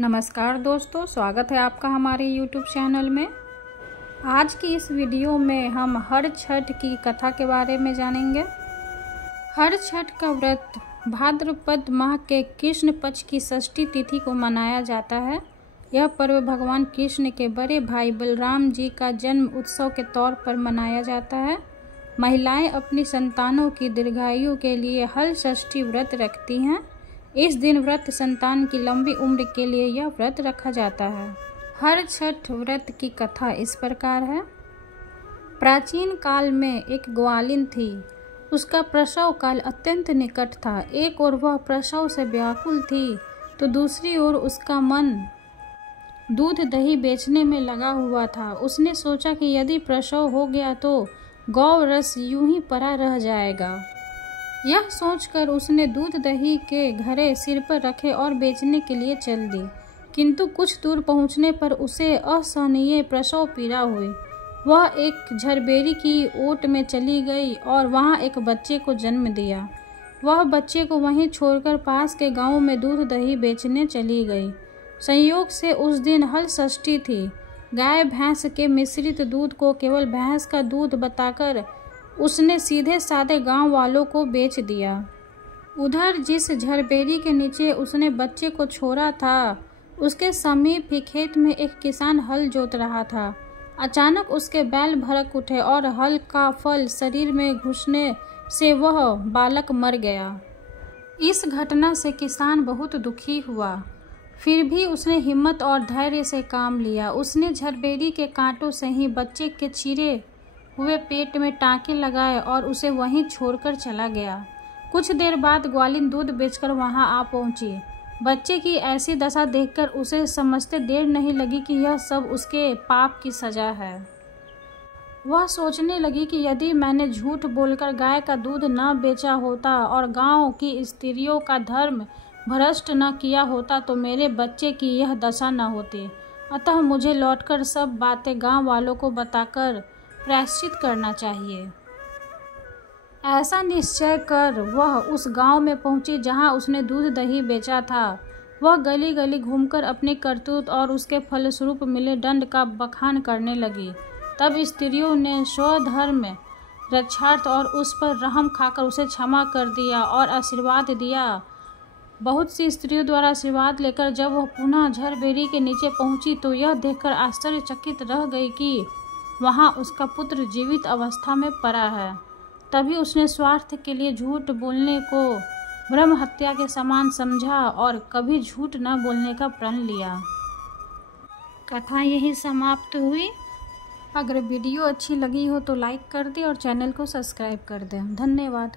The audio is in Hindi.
नमस्कार दोस्तों, स्वागत है आपका हमारे YouTube चैनल में। आज की इस वीडियो में हम हर छठ की कथा के बारे में जानेंगे। हर छठ का व्रत भाद्रपद माह के कृष्ण पक्ष की षष्ठी तिथि को मनाया जाता है। यह पर्व भगवान कृष्ण के बड़े भाई बलराम जी का जन्म उत्सव के तौर पर मनाया जाता है। महिलाएं अपनी संतानों की दीर्घायु के लिए हर षष्ठी व्रत रखती हैं। इस दिन व्रत संतान की लंबी उम्र के लिए यह व्रत रखा जाता है। हर छठ व्रत की कथा इस प्रकार है। प्राचीन काल में एक ग्वालिन थी। उसका प्रसव काल अत्यंत निकट था। एक ओर वह प्रसव से व्याकुल थी तो दूसरी ओर उसका मन दूध दही बेचने में लगा हुआ था। उसने सोचा कि यदि प्रसव हो गया तो गौ रस यूं ही पड़ा रह जाएगा। यह सोचकर उसने दूध दही के घड़े सिर पर रखे और बेचने के लिए चल दी। किंतु कुछ दूर पहुंचने पर उसे असहनीय प्रसव पीड़ा हुई। वह एक झरबेरी की ओट में चली गई और वहां एक बच्चे को जन्म दिया। वह बच्चे को वहीं छोड़कर पास के गांव में दूध दही बेचने चली गई। संयोग से उस दिन हल षष्ठी थी। गाय भैंस के मिश्रित दूध को केवल भैंस का दूध बताकर उसने सीधे साधे गांव वालों को बेच दिया। उधर जिस झरबेरी के नीचे उसने बच्चे को छोड़ा था, उसके समीप ही खेत में एक किसान हल जोत रहा था। अचानक उसके बैल भड़क उठे और हल का फल शरीर में घुसने से वह बालक मर गया। इस घटना से किसान बहुत दुखी हुआ। फिर भी उसने हिम्मत और धैर्य से काम लिया। उसने झरबेरी के कांटों से ही बच्चे के चीरे हुए पेट में टाँके लगाए और उसे वहीं छोड़कर चला गया। कुछ देर बाद ग्वालिन दूध बेचकर वहां आ पहुंची। बच्चे की ऐसी दशा देखकर उसे समझते देर नहीं लगी कि यह सब उसके पाप की सजा है। वह सोचने लगी कि यदि मैंने झूठ बोलकर गाय का दूध न बेचा होता और गांव की स्त्रियों का धर्म भ्रष्ट न किया होता तो मेरे बच्चे की यह दशा न होती। अतः मुझे लौटकर सब बातें गांव वालों को बताकर प्रायश्चित करना चाहिए। ऐसा निश्चय कर वह उस गांव में पहुंची जहां उसने दूध दही बेचा था। वह गली गली घूमकर अपनी करतूत और उसके फलस्वरूप मिले दंड का बखान करने लगी। तब स्त्रियों ने स्वधर्म रक्षार्थ और उस पर रहम खाकर उसे क्षमा कर दिया और आशीर्वाद दिया। बहुत सी स्त्रियों द्वारा आशीर्वाद लेकर जब वह पुनः झरबेरी के नीचे पहुंची तो यह देखकर आश्चर्यचकित रह गई कि वहाँ उसका पुत्र जीवित अवस्था में पड़ा है। तभी उसने स्वार्थ के लिए झूठ बोलने को ब्रह्म हत्या के समान समझा और कभी झूठ न बोलने का प्रण लिया। कथा यही समाप्त हुई। अगर वीडियो अच्छी लगी हो तो लाइक कर दें और चैनल को सब्सक्राइब कर दें। धन्यवाद।